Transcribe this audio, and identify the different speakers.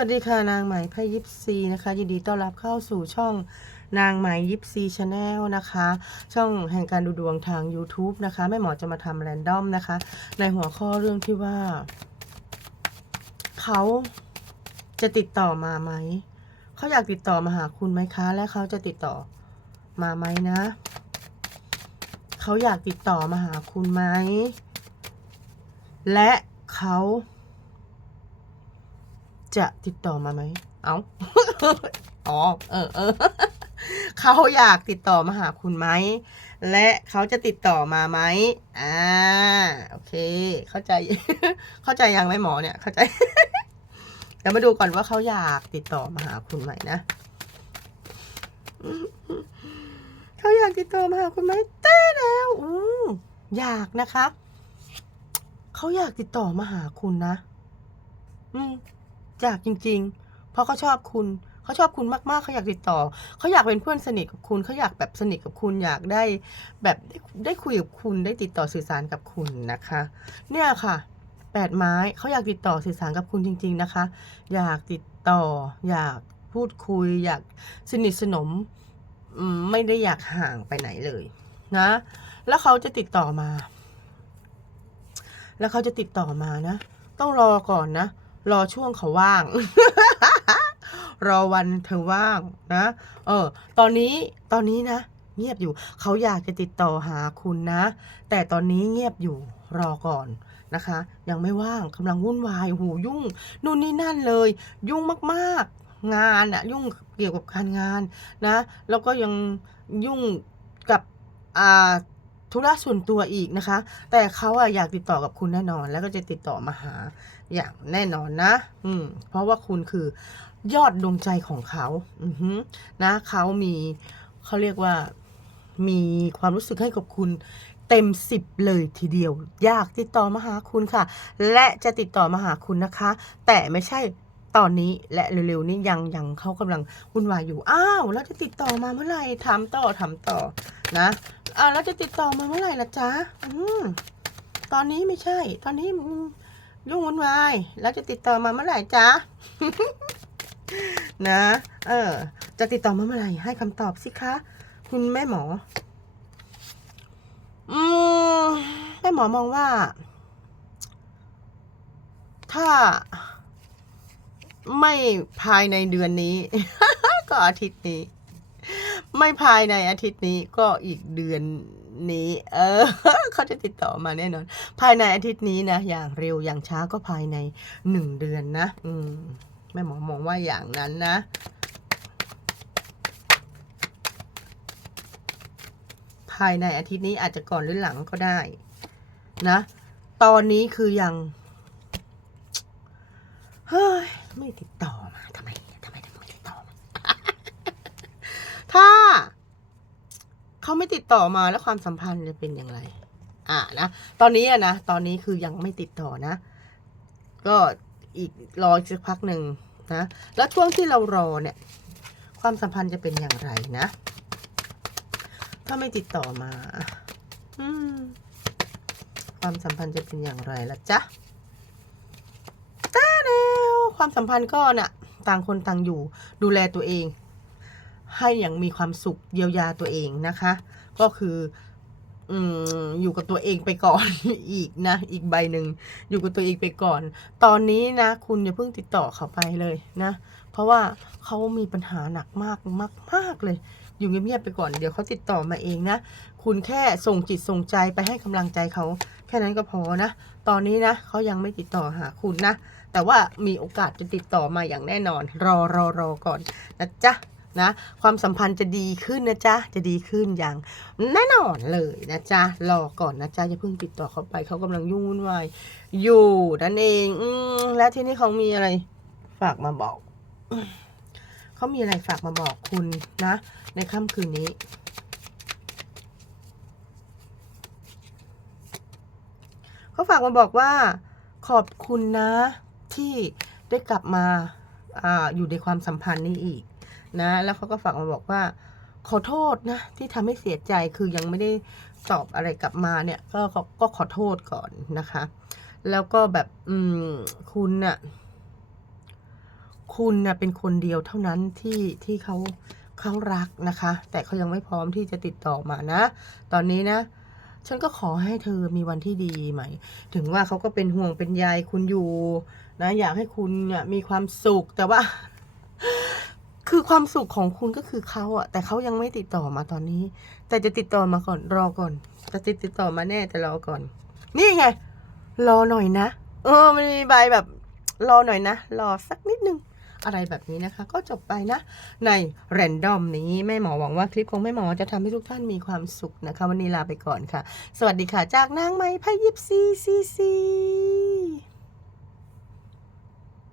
Speaker 1: สวัสดีค่ะนางไหมไพ่ยิปซีนะคะยินดีต้อนรับเข้าสู่ช่องนางไหมยิปซีชาแนลนะคะ ช่องแห่งการดูดวงทาง YouTube นะคะแม่หมอจะมาทำแรนดอมนะคะ ในหัวข้อเรื่องที่ว่า เขาจะติดต่อมาไหม เขาอยากติดต่อมาหาคุณไหมคะ และเขาจะติดต่อมาไหมนะ เขาอยากติดต่อมาหาคุณไหม และเขา จะติดต่อมาไหม เอาอ๋อ เออเออ เขาอยากติดต่อมาหาคุณไหม และเขาจะติดต่อมาไหม อ่า โอเค เข้าใจ เข้าใจยังไหมหมอเนี่ย เข้าใจ เดี๋ยวมาดูก่อนว่าเขาอยากติดต่อมาหาคุณไหมนะ เขาอยากติดต่อมาหาคุณไหมเต้แล้วอืมอยากนะคะ เขาอยากติดต่อมาหาคุณนะ อืม อยากจริง ๆ เพราะเขาชอบคุณเขาชอบคุณมากๆเขาอยากติดต่อเขาอยากเป็นเพื่อนสนิทกับคุณเขาอยากแบบสนิทกับคุณอยากได้แบบได้คุยกับคุณได้ติดต่อสื่อสารกับคุณนะคะ เนี่ยค่ะแปดไม้เขาอยากติดต่อสื่อสารกับคุณจริง ๆนะคะ อยากติดต่อ อยากพูดคุย อยากสนิทสนมไม่ได้อยากห่างไปไหนเลยนะ แล้วเขาจะติดต่อมา แล้วเขาจะติดต่อมานะ ต้องรอก่อนนะ รอช่วงเขาว่าง รอวันเธอว่างนะ เออ ตอนนี้ตอนนี้นะ เงียบอยู่ เขาอยากจะติดต่อหาคุณนะ แต่ตอนนี้เงียบอยู่รอก่อนนะคะ ยังไม่ว่างกำลังวุ่นวายหูยุ่งนู่นนี่นั่นเลย ยุ่งมากๆ งานอะยุ่งเกี่ยวกับการงานนะ แล้วก็ยังยุ่งกับอ่าธุระส่วนตัวอีกนะคะ แต่เขาอะอยากติดต่อกับคุณแน่นอน แล้วก็จะติดต่อมาหา อย่างแน่นอนนะ อืม เพราะว่าคุณคือยอดดวงใจของเขา อือฮึนะเขามีเขาเรียกว่ามีความรู้สึกให้กับคุณเต็มสิบเลยทีเดียว อยากติดต่อมาหาคุณค่ะ และจะติดต่อมาหาคุณนะคะ แต่ไม่ใช่ตอนนี้และเร็วๆนี้ยังยังเขากำลังวุ่นวายอยู่อ้าวแล้วจะติดต่อมาเมื่อไหร่ถามต่อถามต่อนะอ่าแล้วจะติดต่อมาเมื่อไหร่ล่ะจ๊ะอืมตอนนี้ไม่ใช่ ตอนนี้ ยุ่งวุ่นวายแล้วจะติดต่อมาเมื่อไหร่จ๊ะ นะ เออ จะติดต่อมาเมื่อไหร่ให้คำตอบสิคะ คุณแม่หมอ อืมแม่หมอมองว่า ถ้า ไม่ภายในเดือนนี้ ก็อาทิตย์นี้ ไม่ภายในอาทิตย์นี้ก็อีกเดือน นี้ เออ เขาจะติดต่อมาแน่นอน ภายในอาทิตย์นี้นะ อย่างเร็วอย่างช้าก็ภายในหนึ่งเดือนนะ อืมแม่หมอมองว่าอย่างนั้นนะภายในอาทิตย์นี้อาจจะก่อนหรือหลังก็ได้ นะ ตอนนี้คือยัง เฮ้ย ไม่ติดต่อมาทำไมทำไมถึงไม่ติดต่อมา ถ้า เขาไม่ ติดต่อมาแล้วความสัมพันธ์จะเป็นอย่างไร อ่านะ ตอนนี้อะนะ ตอนนี้คือยังไม่ติดต่อนะ ก็อีกรออีกสักพักหนึ่งนะ แล้วช่วงที่เรารอเนี่ย ความสัมพันธ์จะเป็นอย่างไรนะ ถ้าไม่ติดต่อมา อืม ความสัมพันธ์จะเป็นอย่างไรล่ะจ๊ะตาแล้วความสัมพันธ์ก็น่ะ ต่างคนต่างอยู่ ดูแลตัวเอง ให้อย่างมีความสุขเยียวยาตัวเองนะคะ ก็คืออืมอยู่กับตัวเองไปก่อนอีกนะ อีกใบหนึ่งอยู่กับตัวเองไปก่อน ตอนนี้นะ คุณอย่าเพิ่งติดต่อเขาไปเลยนะ เพราะว่าเขามีปัญหาหนักมากมากมากเลย อยู่เงียบๆไปก่อนเดี๋ยวเขาติดต่อมาเองนะ คุณแค่ส่งจิตส่งใจไปให้กำลังใจเขา แค่นั้นก็พอนะ ตอนนี้นะเขายังไม่ติดต่อหาคุณนะ แต่ว่ามีโอกาสจะติดต่อมาอย่างแน่นอน รอรอรอก่อนนะจ๊ะ นะความสัมพันธ์จะดีขึ้นนะจ๊ะ จะดีขึ้นอย่างแน่นอนเลยนะจ๊ะ รอก่อนนะจ๊ะอย่าเพิ่งติดต่อเขาไปเขากำลังยุ่งวุ่นวายอยู่นั่นเองอืและที่นี่เขามีอะไร ฝากมาบอกอเขามีอะไรฝากมาบอกคุณนะ ในค่ำคืนนี้เขาฝากมาบอกว่า ขอบคุณนะ ที่ได้กลับมาอ่าอยู่ในความสัมพันธ์นี้อีก นะ แล้วเขาก็ฝากมาบอกว่า ขอโทษนะ ที่ทำให้เสียใจคือยังไม่ได้ตอบอะไรกลับมาเนี่ยก็ก็ก็ขอโทษก่อนนะคะ แล้วก็แบบอืมคุณน่ะคุณนะเป็นคนเดียวเท่านั้นที่ที่เขาเขารักนะคะ แต่เขายังไม่พร้อมที่จะติดต่อมานะ ตอนนี้นะ ฉันก็ขอให้เธอมีวันที่ดีไหม ถึงว่าเขาก็เป็นห่วงเป็นใยคุณอยู่ นะ อยากให้คุณเนี่ยมีความสุขแต่ว่า คือความสุขของคุณก็คือเขาอะแต่เขายังไม่ติดต่อมาตอนนี้ แต่จะติดต่อมาก่อนรอก่อนจะติดติดต่อมาแน่แต่รอก่อน นี่ไง รอหน่อยนะ เออมันมีใบแบบ รอหน่อยนะ รอสักนิดนึงอะไรแบบนี้นะคะ ก็จบไปนะ ในแรนดอมนี้แม่หมอหวังว่าคลิปของแม่หมอจะทำให้ทุกท่านมีความสุขนะคะ วันนี้ลาไปก่อนค่ะ สวัสดีค่ะจากนางไม้พายิบซีซีซี